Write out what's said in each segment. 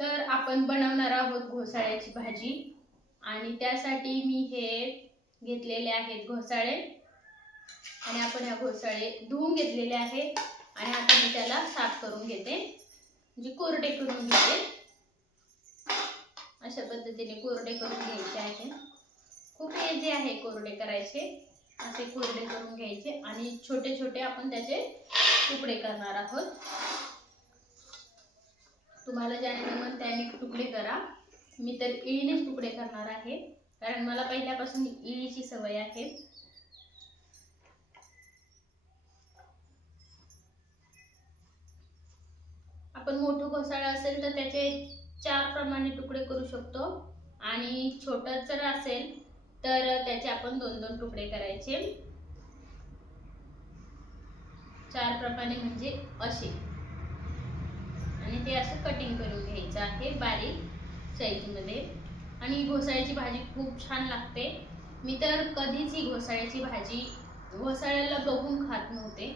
तर आपण बनवणार आहोत घोसाळ्याची भाजी आणि त्यासाठी मी हे घेतलेले आहेत घोसाळे आणि आपण ह्या घोसाळे धुवून घेतलेले आहेत आणि आता मी त्याला साफ करून घेते, म्हणजे कोरडे करून घेते। अशा पद्धतीने कोरडे करून घ्यायचे आहे। खूप इझी आहे कोरडे करायचे। असे कोरडे करून घ्यायचे आणि छोटे छोटे आपण त्याचे तुकडे करणार आहोत। तुम्हाला ज्याने जमेल त्याने तुकडे करा। मी तर इळीनेच तुकडे करणार आहे, कारण मला पहिल्यापासून इळीची सवय आहे। आपण मोठं घोसाळं असेल तर त्याचे 4 प्रमाणे तुकडे करू शकतो आणि छोटा जर असेल तर त्याचे आपण 2-2 तुकडे करायचे। 4 प्रमाणे म्हणजे असे, आणि ते असं कटिंग करून घ्यायचं आहे बारीक साईज मध्ये। आणि घोसाळ्याची भाजी खूप छान लागते। मी तर कधीच ही घोसाळ्याची भाजी घोसाळ्याला बघून खात नव्हते,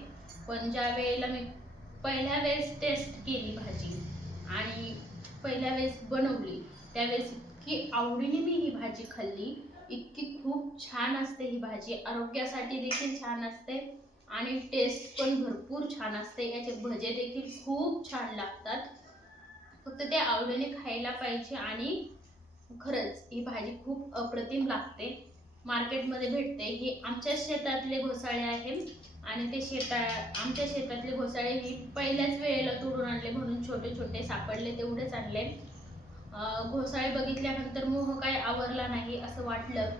पण ज्या वेळेला मी पहिल्या वेळेस टेस्ट केली भाजी आणि पहिल्या वेळेस बनवली त्यावेळेस इतकी आवडीने मी ही भाजी खाल्ली। इतकी खूप छान असते ही भाजी, आरोग्यासाठी देखील छान असते आणि टेस्ट पण भरपूर छान असते। याचे भजे देखील खूप छान लागतात, फक्त ते आवडीने खायला पाहिजे। आणि खरंच ही भाजी खूप अप्रतिम लागते। मार्केटमध्ये भेटते। हे आमच्या शेतातले घोसाळे आहेत आणि ते आमच्या शेतातले घोसाळे मी पहिल्याच वेळेला तोडून आणले, म्हणून छोटे छोटे सापडले तेवढेच आणले। घोसाळे बघितल्यानंतर मोह काय आवरला नाही, असं वाटलं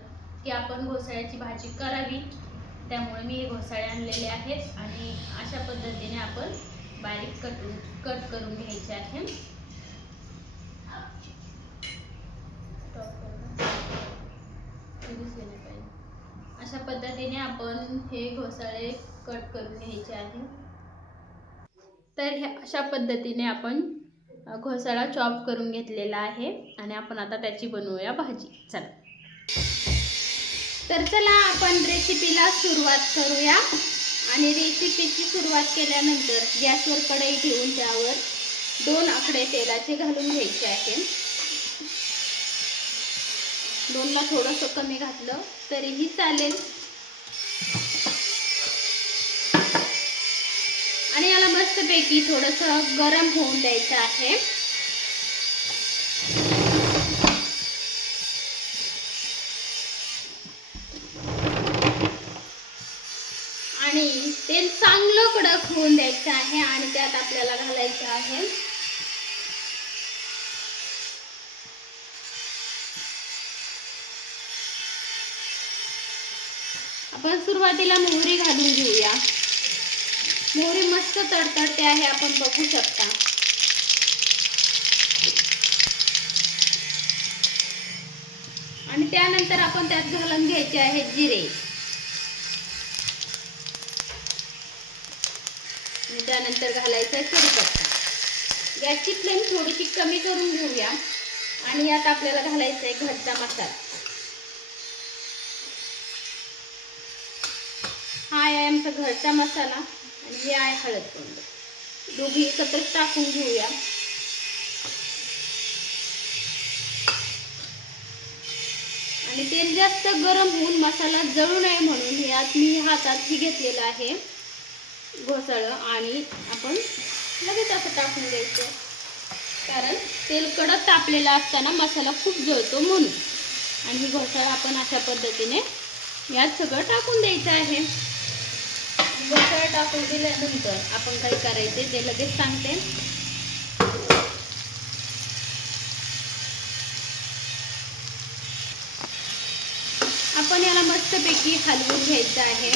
की आपण घोसाळ्याची भाजी करावी, त्यामुळे मी हे घोसाळे आणलेले आहेत आणि अशा पद्धतीने आपण बारीक कट करून घ्यायचे आहे। अशा पद्धतीने आपण हे घोसाळे कट करून घ्यायचे आहे। तर हे अशा पद्धतीने आपण घोसाळा चॉप करून घेतलेला आहे आणि आपण आता त्याची बनवूया भाजी। चला तर चला आपण रेसिपीला सुरुवात करूया। आणि रेसिपीची सुरुवात केल्यानंतर गॅसवर कढई ठेवून त्यावर 2 आकडे तेलाचे घालून घ्यायचे आहे। 2ला थोडंसं कमी घातलं तरीही चालेल। आणि याला मस्तपैकी थोडंसं गरम होऊन द्यायचं आहे। आणि तेल चांगलं कडक होऊन द्यायचं आहे आणि त्यात आपल्याला घालायचं आहे आपण सुरुवातीला मोहरी घालून घेऊया। मोहरी मस्त तडतडते आहे, आपण बघू शकता। आणि त्यानंतर आपण त्यात घालून घ्यायचे आहे जिरे आणि त्यानंतर घालायचा आहे कढीपत्ता। गॅसची फ्लेम थोडीशी कमी करून घेऊया आणि यात आपल्याला घालायचा आहे घरचा मसाला। हा आहे आमचा घरचा मसाला आणि हे आहे हळद पावडर। दोघी एकत्र टाकून घेऊया। आणि तेल जास्त गरम होऊन मसाला जळू नये म्हणून यात मी हातात घेतलेला आहे घोसाळं आणि आपण लगेच असं टाकून द्यायचं, कारण तेल कडक तापलेला असताना मसाला खूप जळतो म्हणून। आणि ही घोसाळं आपण अशा पद्धतीने यात सगळं टाकून द्यायचं आहे। घोसाळं टाकून दिल्यानंतर आपण काय करायचे ते लगेच सांगते। आपण याला मस्तपैकी हलवून घ्यायचं आहे।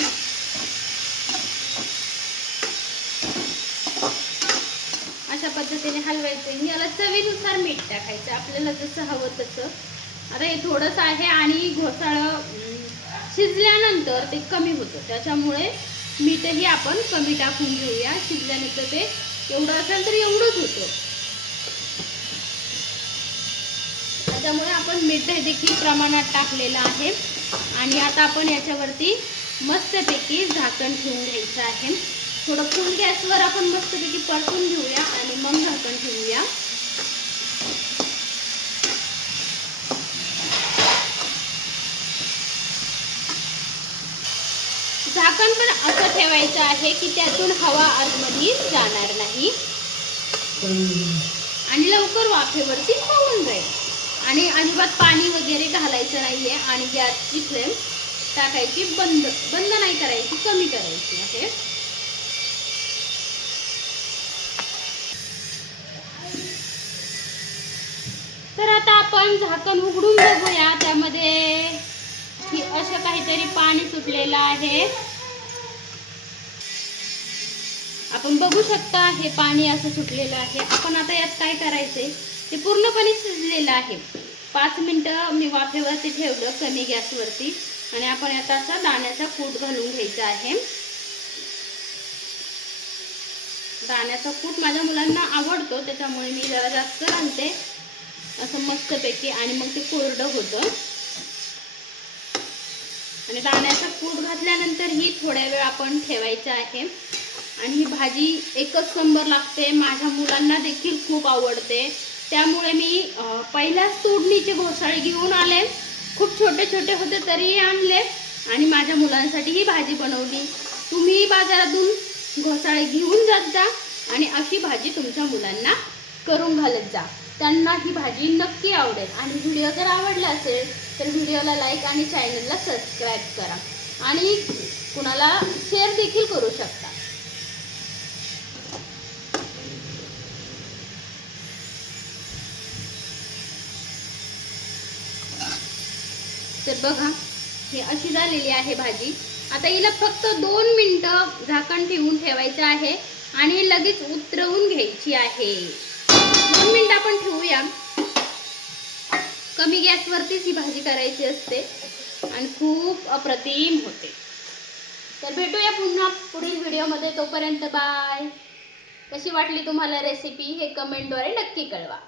अशा पद्धतीने हलवायचं। याला चवीनुसार मीठ टाकायचं, आपल्याला जसं हवं तसं। आता हे थोडंसं आहे आणि घोसाळं शिजल्यानंतर ते कमी होतं, त्याच्यामुळे मीठही आपण कमी टाकून घेऊया। शिजल्यानंतर ते एवढं असेल तर एवढंच होतं, त्याच्यामुळे आपण मीठ देखील प्रमाणात टाकलेलं आहे। आणि आता आपण याच्यावरती मस्तपैकी झाकण ठेवून घ्यायचं आहे। थोडं फुल गॅसवर आपण मस्तपैकी परतून घेऊया आणि मग झाकण ठेवूया। असं ठेवायचं आहे की त्यातून हवा आतमध्ये जाणार नाही आणि लवकर वाफेवरती होऊन जाईल. आणि अजिबात पाणी वगैरे घालायचं नाहीये आणि गॅसची फ्लेम टाकायची बंद नाही करायची, कमी करायची आहे. तर आता आपण झाकण उघडून बघूया. त्यामध्ये असं काहीतरी पाणी सुटलेलं आहे. आपण बघू शकता हे पाणी असं सुटलेलं आहे. आपण आता यात काय करायचंय, ते पूर्णपणे शिजलेलं आहे. 5 मिनिटं मी वाफेवरती ठेवलं कमी गॅसवरती आणि आपण आता असा दाण्याचा कूट घालून घ्यायचा आहे. दाण्याचा कूट माझ्या मुलांना आवडतो त्याच्यामुळे मी जरा जास्त घालते असं मस्तपैकी, आणि मग ते कोरडं होतं. आणि दाण्याचा कूट घातल्यानंतर ही थोड्या वेळ आपण ठेवायचं आहे. आणि ही भाजी एकच नंबर लागते. माझ्या मुलांना देखील खूप आवडते. त्यामुळे मी पहिल्याच तोडणीचे घोसाळे घेऊन आले. खूप छोटे छोटे होते तरीही आणले आणि माझ्या मुलांसाठी ही भाजी बनवली. तुम्ही बाजारातून घोसाळे घेऊन जात जा आणि अशी भाजी तुमच्या मुलांना करून घालत जा. त्यांना ही भाजी नक्की आवडेल. आणि व्हिडिओ जर आवडला असेल तर व्हिडिओला लाईक आणि चॅनलला सबस्क्राईब करा आणि कुणाला शेअर देखील करू शकता. तर बघा हे अशी झालेली आहे भाजी. आता हिला फक्त 2 मिनिटं झाकण ठेवून ठेवायचं आहे आणि लगेच उतरवून घ्यायची आहे. 2 मिनिटं आपण ठेवूया. कमी गॅसवरतीच ही भाजी करायची असते आणि खूप अप्रतिम होते. तर भेटूया पुन्हा पुढील व्हिडिओमध्ये. तोपर्यंत बाय. कशी वाटली तुम्हाला रेसिपी हे कमेंटद्वारे नक्की कळवा.